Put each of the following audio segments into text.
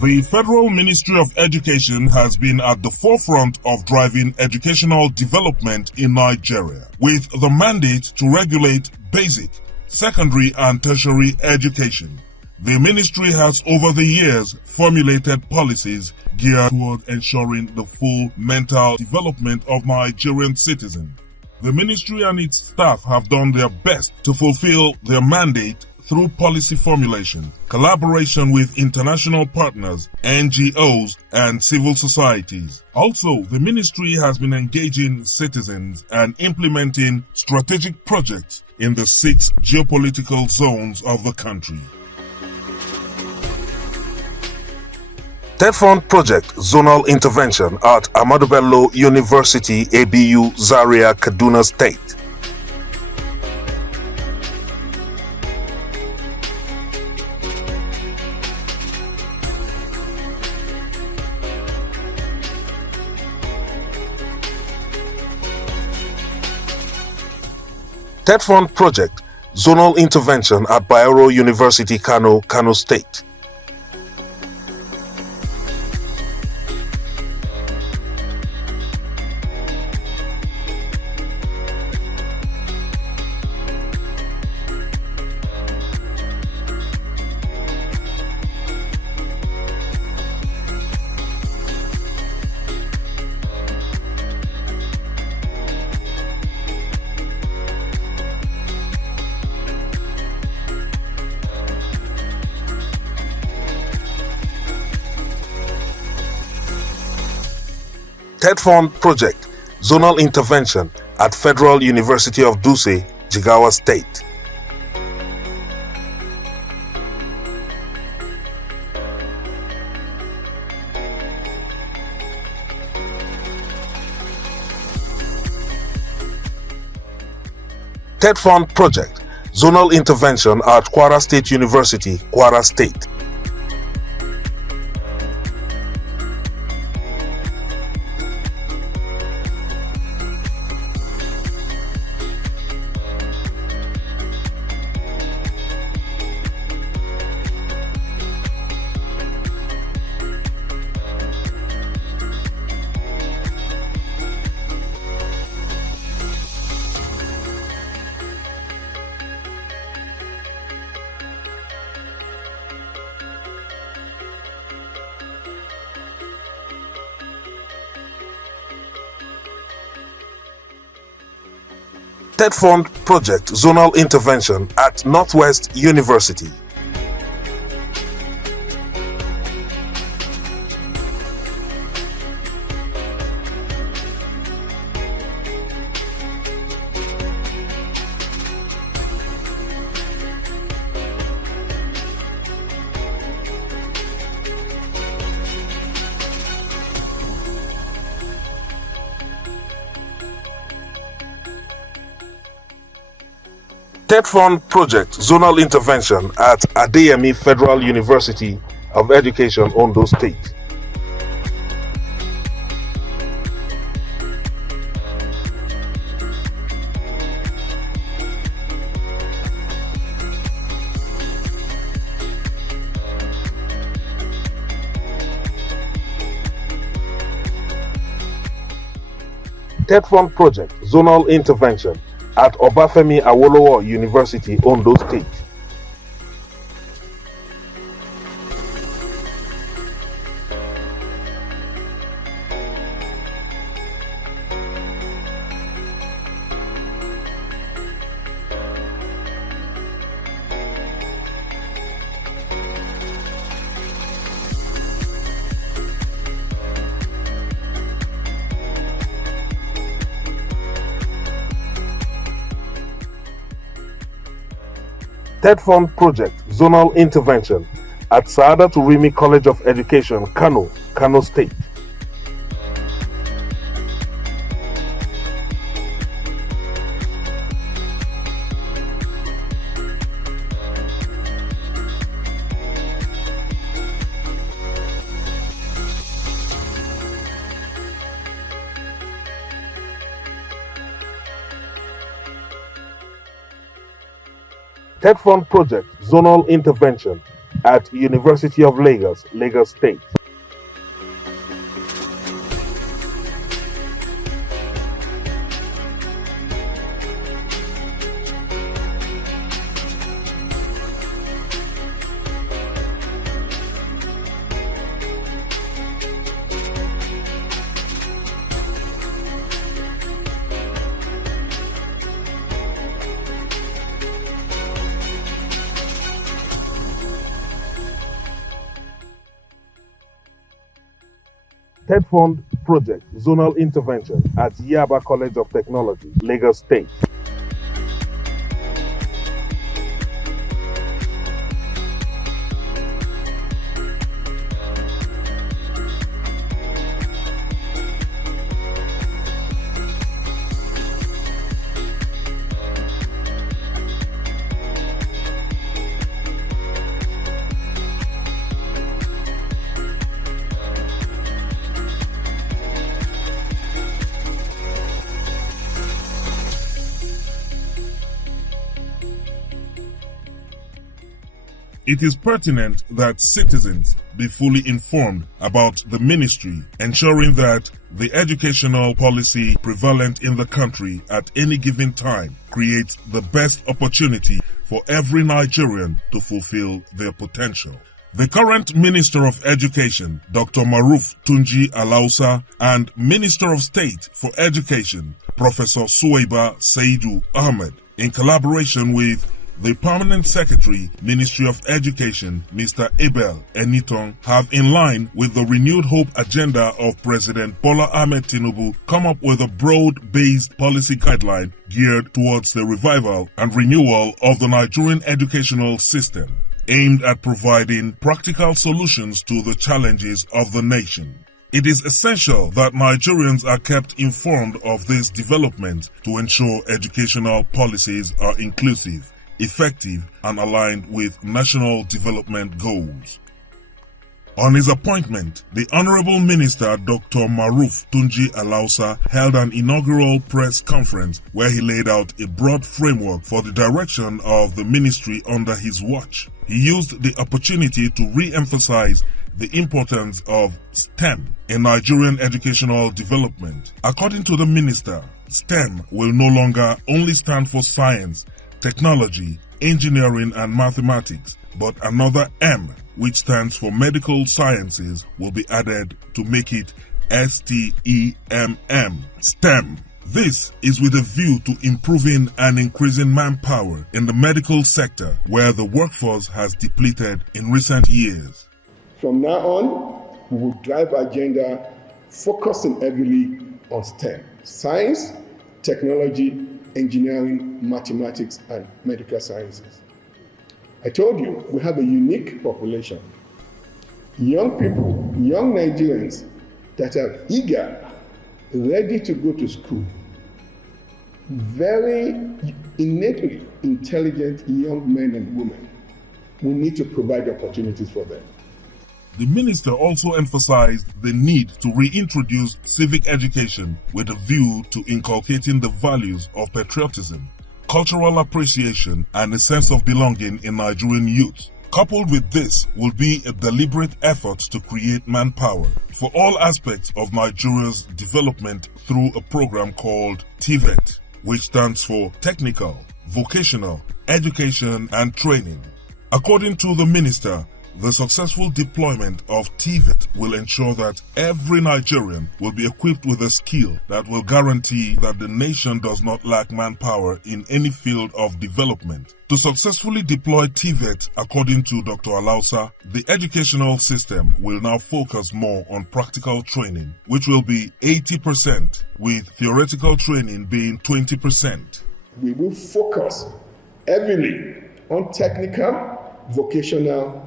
The Federal Ministry of Education has been at the forefront of driving educational development in Nigeria, with the mandate to regulate basic, secondary and tertiary education. The ministry has over the years formulated policies geared toward ensuring the full mental development of Nigerian citizens. The ministry and its staff have done their best to fulfill their mandate through policy formulation, collaboration with international partners, NGOs, and civil societies. Also, the ministry has been engaging citizens and implementing strategic projects in the 6 geopolitical zones of the country. TEDFund Project Zonal Intervention at Ahmadu Bello University, ABU, Zaria, Kaduna State. TEDFund Project Zonal Intervention at Bayero University, Kano, Kano State. TEDFund Project Zonal Intervention at Federal University of Dutse, Jigawa State. TEDFund Project Zonal Intervention at Kwara State University, Kwara State. TEDFund Project Zonal Intervention at Northwest University. TEDFund Project Zonal Intervention at Adeyemi Federal University of Education, Ondo State. TEDFund Project Zonal Intervention at Obafemi Awolowo University, Ondo State. TEDFund Project Zonal Intervention at Saadatu Rimi College of Education, Kano, Kano State. TEDFund Project Zonal Intervention at University of Lagos, Lagos State. TED Fund Project Zonal Intervention at Yaba College of Technology, Lagos State. It is pertinent that citizens be fully informed about the ministry, ensuring that the educational policy prevalent in the country at any given time creates the best opportunity for every Nigerian to fulfill their potential. The current Minister of Education, Dr. Maruf Tunji Alausa, and Minister of State for Education, Professor Suwaiba Saidu Ahmed, in collaboration with the Permanent Secretary, Ministry of Education, Mr. Abel Eniton, have, in line with the renewed hope agenda of President Bola Ahmed Tinubu, come up with a broad-based policy guideline geared towards the revival and renewal of the Nigerian educational system, aimed at providing practical solutions to the challenges of the nation. It is essential that Nigerians are kept informed of this development to ensure educational policies are inclusive, effective, and aligned with national development goals. On his appointment, the Honorable Minister Dr. Maruf Tunji Alausa held an inaugural press conference where he laid out a broad framework for the direction of the ministry under his watch. He used the opportunity to re-emphasize the importance of STEM in Nigerian educational development. According to the minister, STEM will no longer only stand for science, technology, engineering, and mathematics, but another M, which stands for medical sciences, will be added to make it STEMM, STEM. This is with a view to improving and increasing manpower in the medical sector, where the workforce has depleted in recent years. From now on, we will drive our agenda focusing heavily on STEM, science, technology, engineering, mathematics, and medical sciences. I told you, we have a unique population. Young people, young Nigerians that are eager, ready to go to school. Very innately intelligent young men and women. We need to provide opportunities for them. The minister also emphasized the need to reintroduce civic education with a view to inculcating the values of patriotism, cultural appreciation, and a sense of belonging in Nigerian youth. Coupled with this will be a deliberate effort to create manpower for all aspects of Nigeria's development through a program called TVET, which stands for Technical, Vocational, Education and Training. According to the minister, the successful deployment of TVET will ensure that every Nigerian will be equipped with a skill that will guarantee that the nation does not lack manpower in any field of development. To successfully deploy TVET, according to Dr. Alausa, the educational system will now focus more on practical training, which will be 80%, with theoretical training being 20%. We will focus heavily on technical, vocational,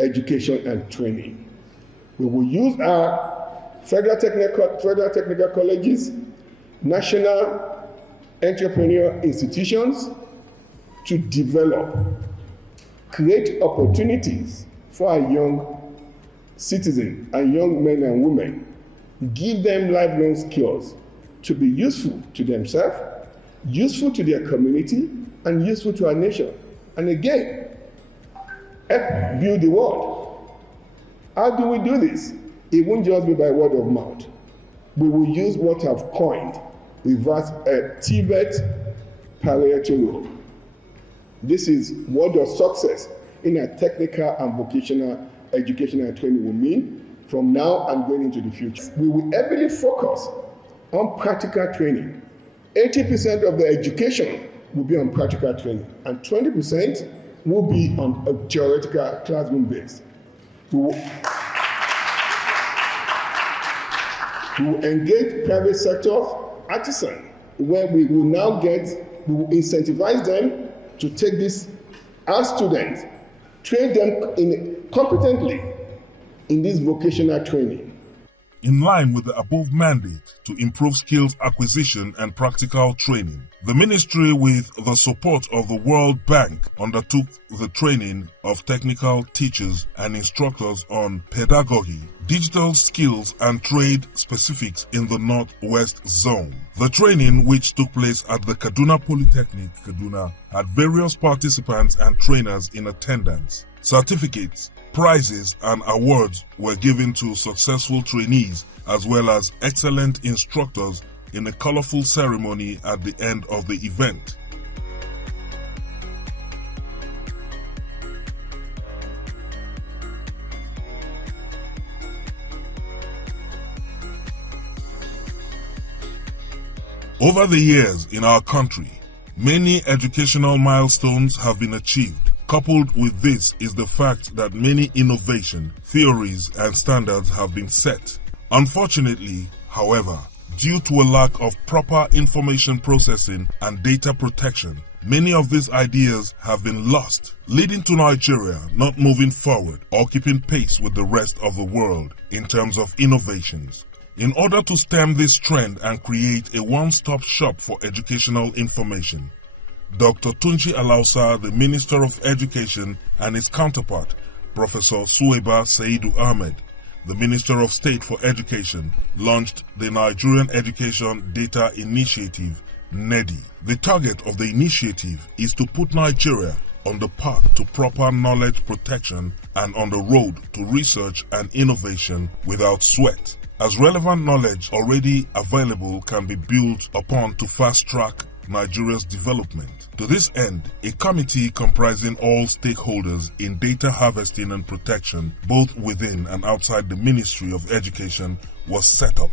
education and training. We will use our federal technical colleges, national entrepreneurial institutions to develop, create opportunities for our young citizens and young men and women, give them lifelong skills to be useful to themselves, useful to their community, and useful to our nation. And again, help build the world. How do we do this? It won't just be by word of mouth. We will use what I've coined reverse TVET Pareto rule. This is what does success in a technical and vocational educational training will mean from now and going into the future. We will heavily focus on practical training. 80% of the education will be on practical training, and 20% will be on a theoretical classroom base. We will engage private sector artisans, where we will incentivize them to take this as students, train them competently in this vocational training. In line with the above mandate to improve skills acquisition and practical training, the ministry, with the support of the World Bank, undertook the training of technical teachers and instructors on pedagogy, digital skills and trade specifics in the Northwest Zone. The training, which took place at the Kaduna Polytechnic, Kaduna, had various participants and trainers in attendance. Certificates, prizes and awards were given to successful trainees as well as excellent instructors in a colorful ceremony at the end of the event. Over the years in our country, many educational milestones have been achieved. Coupled with this is the fact that many innovation, theories and standards have been set. Unfortunately, however, due to a lack of proper information processing and data protection, many of these ideas have been lost, leading to Nigeria not moving forward or keeping pace with the rest of the world in terms of innovations. In order to stem this trend and create a one-stop shop for educational information, Dr. Tunji Alausa, the Minister of Education, and his counterpart, Professor Suwaiba Saidu Ahmed, the Minister of State for Education, launched the Nigerian Education Data Initiative, NEDI. The target of the initiative is to put Nigeria on the path to proper knowledge protection and on the road to research and innovation without sweat, as relevant knowledge already available can be built upon to fast-track Nigeria's development. To this end, a committee comprising all stakeholders in data harvesting and protection, both within and outside the Ministry of Education, was set up.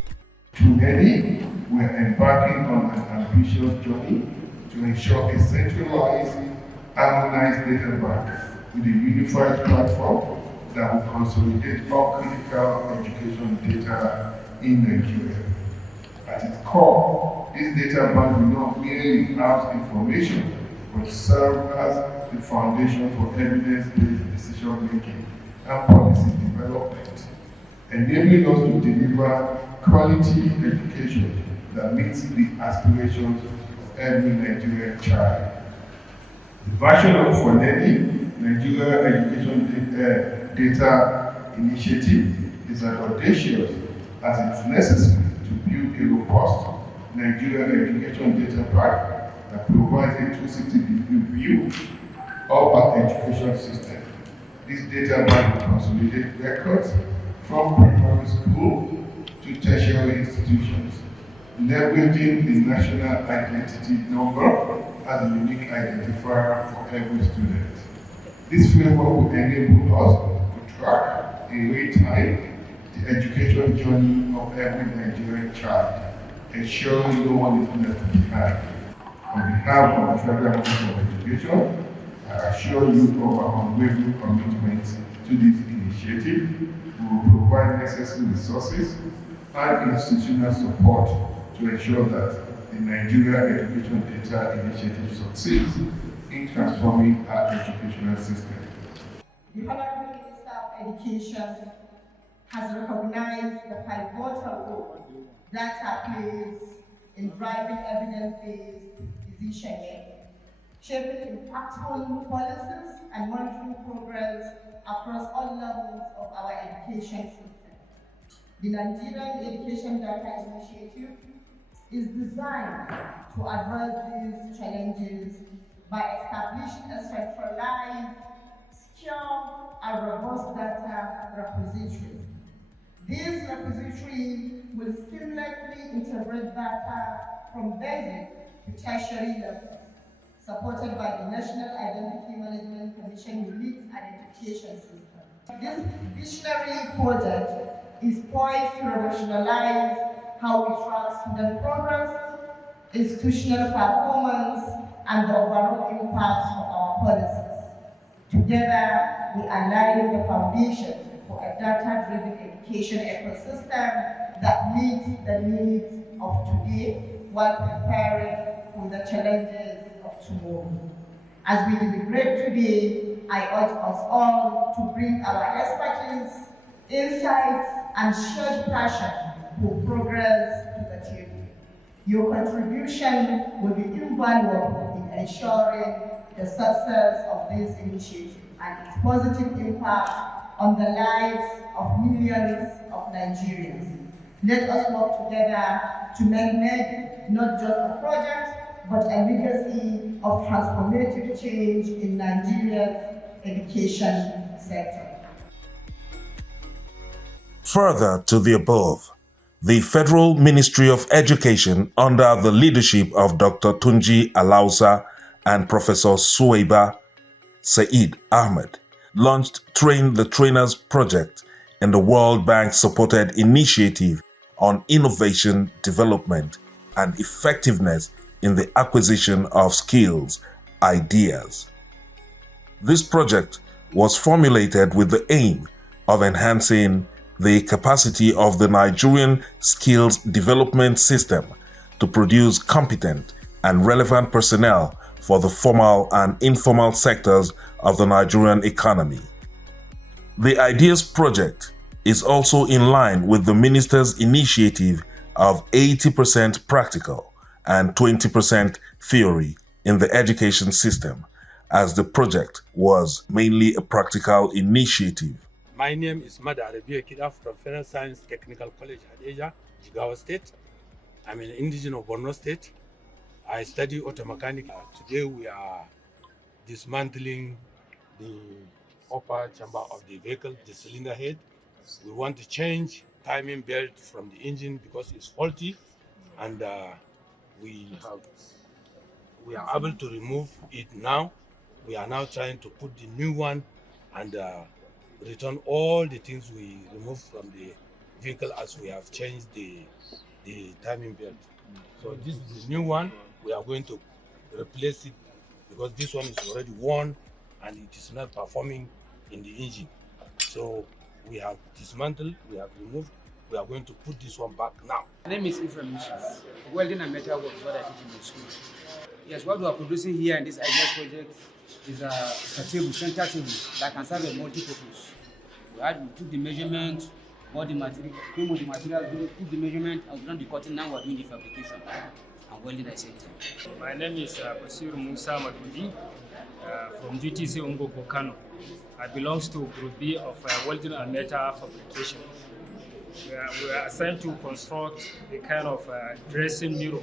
Today, we are embarking on an ambitious journey to ensure a centralized, harmonized data bank with a unified platform that will consolidate all critical education data in Nigeria. At its core, this data bank will not merely house information, but serve as the foundation for evidence-based decision-making and policy development, enabling us to deliver quality education that meets the aspirations of every Nigerian child. The version of NEDI, Nigeria Education Data Initiative, is as audacious as it's necessary to build a robust Nigerian education data bank that provides a 360-degree view of our education system. This data bank will consolidate records from primary school to tertiary institutions, leveraging the national identity number as a unique identifier for every student. This framework will enable us to track in real time the education journey of every Nigerian child, ensuring no one is left behind. On behalf of the Federal Ministry of Education, I assure you of our unwavering commitment to this initiative. We will provide necessary resources and institutional support to ensure that the Nigeria Education Data Initiative succeeds in transforming our educational system. The Honorable Minister of Education has recognized the pivotal role data plays in driving evidence-based decision-making, shaping impactful policies and monitoring progress across all levels of our education system. The Nigerian Education Data Initiative is designed to address these challenges by establishing a centralized secure and robust data repository. This repository will seamlessly integrate data from basic to tertiary levels, supported by the National Identity Management Commission Unique Identification System. This visionary project is poised to revolutionize how we track student progress, institutional performance, and the overall impact of our policies. Together, we align the foundation for a data-driven education ecosystem that meets the needs of today while preparing for the challenges of tomorrow. As we deliberate today, I urge us all to bring our expertise, insights, and shared passion for progress to the table. Your contribution will be invaluable in ensuring the success of this initiative and its positive impact on the lives of millions of Nigerians. Let us work together to make NED not just a project, but a legacy of transformative change in Nigeria's education sector. Further to the above, the Federal Ministry of Education, under the leadership of Dr. Tunji Alausa and Professor Suwaiba Said Ahmed, launched Train the Trainers project in the World Bank-supported initiative on innovation, development, and effectiveness in the acquisition of skills, ideas. This project was formulated with the aim of enhancing the capacity of the Nigerian skills development system to produce competent and relevant personnel for the formal and informal sectors of the Nigerian economy. The Ideas project is also in line with the Minister's initiative of 80% practical and 20% theory in the education system, as the project was mainly a practical initiative. My name is Mada Arabia Kida from Federal Science Technical College at Asia, Jigawa State. I'm an indigenous of Borno State. I study auto mechanic. Today we are dismantling the upper chamber of the vehicle, the cylinder head. We want to change timing belt from the engine because it's faulty, and we are able to remove it now. We are now trying to put the new one and return all the things we removed from the vehicle as we have changed the timing belt. So this is the new one. We are going to replace it because this one is already worn and it is not performing in the engine. So we have dismantled, we have removed, we are going to put this one back now. My name is Ephraim Yusuf. Welding and metal work is what I teach in the school. Yes, what we are producing here in this Ideas project is a table, center table that can serve a multi-purpose. We took the measurement, bought the material, came with the materials, we took the measurement, and we done the cutting. Now we are doing the fabrication and welding at the same time. My name is Basir Musa Madudi from GTC Ungogo Kano. I belong to Group B of welding and metal fabrication. We are assigned to construct a kind of dressing mirror.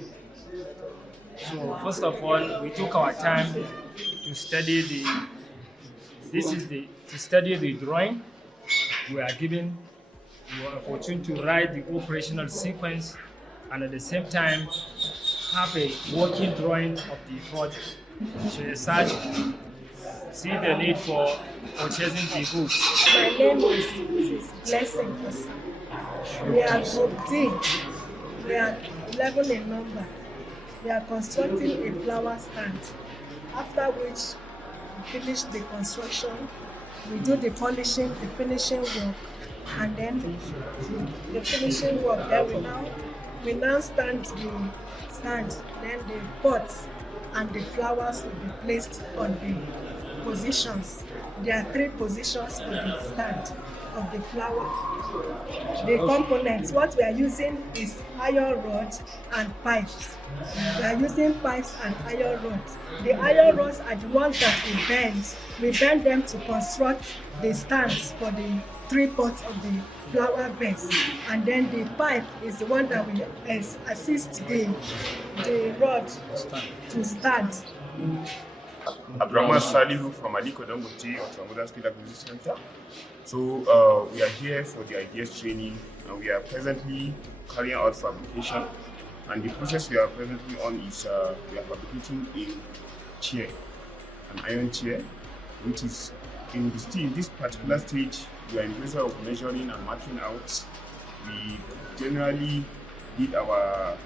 So first of all, we took our time to study the drawing. We are given the opportunity to write the operational sequence and at the same time have a working drawing of the project. So as such, see the need for purchasing the goods. My name is Mrs. Blessing Kosa. We are Group D. We are 11 in number. We are constructing a flower stand, after which we finish the construction, we do the polishing, the finishing work, and then the finishing work. Then we now stand the stand, then the pots and the flowers will be placed on the positions. There are 3 positions for the stand of the flower. The components, what we are using is iron rods and pipes. We are using pipes and iron rods. The iron rods are the ones that we bend. We bend them to construct the stands for the 3 pots of the flower vase. And then the pipe is the one that will assist the rod to stand. Abdurrahman Salihu from Aliko Dangote Automobile Skill Acquisition Center. So we are here for the ideas training, and we are presently carrying out fabrication. And the process we are presently on is we are fabricating a chair, an iron chair, which is in this particular stage. We are in the process of measuring and marking out. We generally did our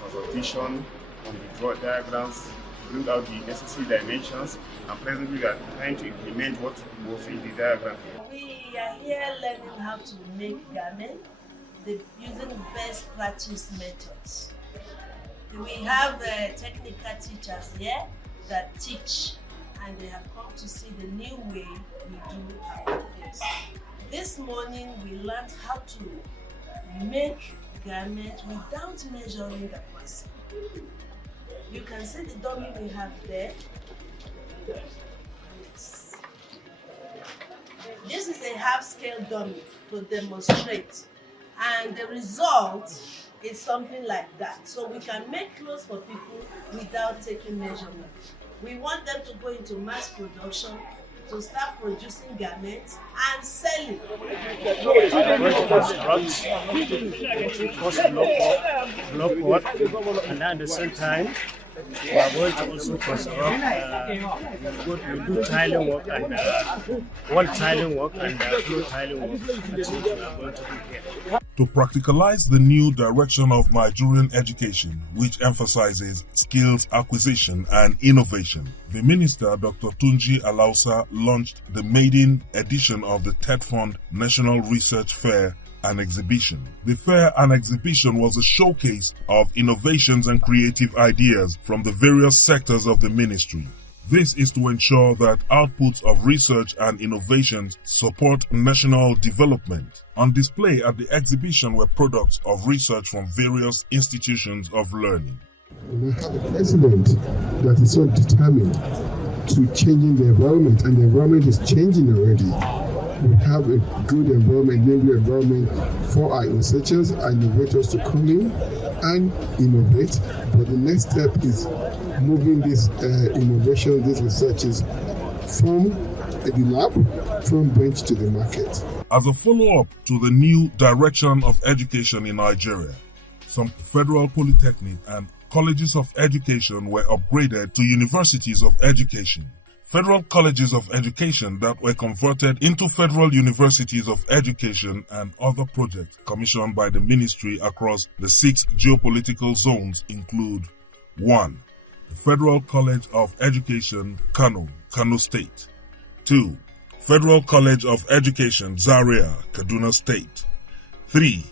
consultation on the draw diagrams, bring out the necessary dimensions, and presently we are trying to implement what was in the diagram. We are here learning how to make garments using best practice methods. We have technical teachers here that teach, and they have come to see the new way we do our things. This morning we learned how to make garments without measuring the person. You can see the dummy we have there. This is a half-scale dummy to demonstrate, and the result is something like that. So we can make clothes for people without taking measurement. We want them to go into mass production, to start producing garments and selling. We're going to construct block work, and at the same time, we are going to also construct, we do tiling work and wall tiling work and floor tiling work. That's what we are going to do here. To practicalize the new direction of Nigerian education, which emphasizes skills acquisition and innovation, the Minister, Dr. Tunji Alausa, launched the maiden edition of the TEDFund National Research Fair and Exhibition. The fair and exhibition was a showcase of innovations and creative ideas from the various sectors of the ministry. This is to ensure that outputs of research and innovations support national development. On display at the exhibition were products of research from various institutions of learning. We have a president that is so determined to changing the environment, and the environment is changing already. We have a good environment, namely environment for our researchers and innovators to come in and innovate. But the next step is moving this innovation, these researches from the lab, from bench to the market. As a follow-up to the new direction of education in Nigeria, some federal polytechnic and colleges of education were upgraded to universities of education. Federal colleges of education that were converted into federal universities of education and other projects commissioned by the ministry across the 6 geopolitical zones include: 1. The Federal College of Education, Kano, Kano State. 2. Federal College of Education, Zaria, Kaduna State. 3.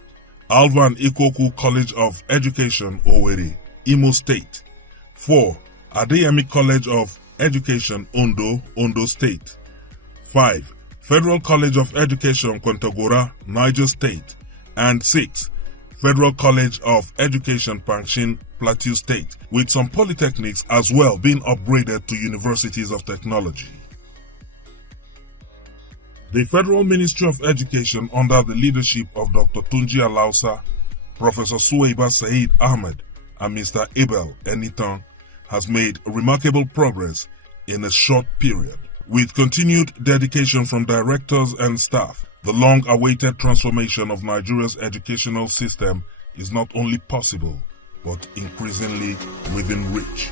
Alvan Ikoku College of Education, Owerri, Imo State. 4. Adeyemi College of Education, Ondo, Ondo State. 5. Federal College of Education, Kwantagora, Niger State. And 6. Federal College of Education, Pangshin, Plateau State, with some polytechnics as well being upgraded to universities of technology. The Federal Ministry of Education, under the leadership of Dr. Tunji Alausa, Professor Suwaiba Said Ahmed, and Mr. Abel Enitan, has made remarkable progress in a short period. With continued dedication from directors and staff, the long-awaited transformation of Nigeria's educational system is not only possible, but increasingly within reach.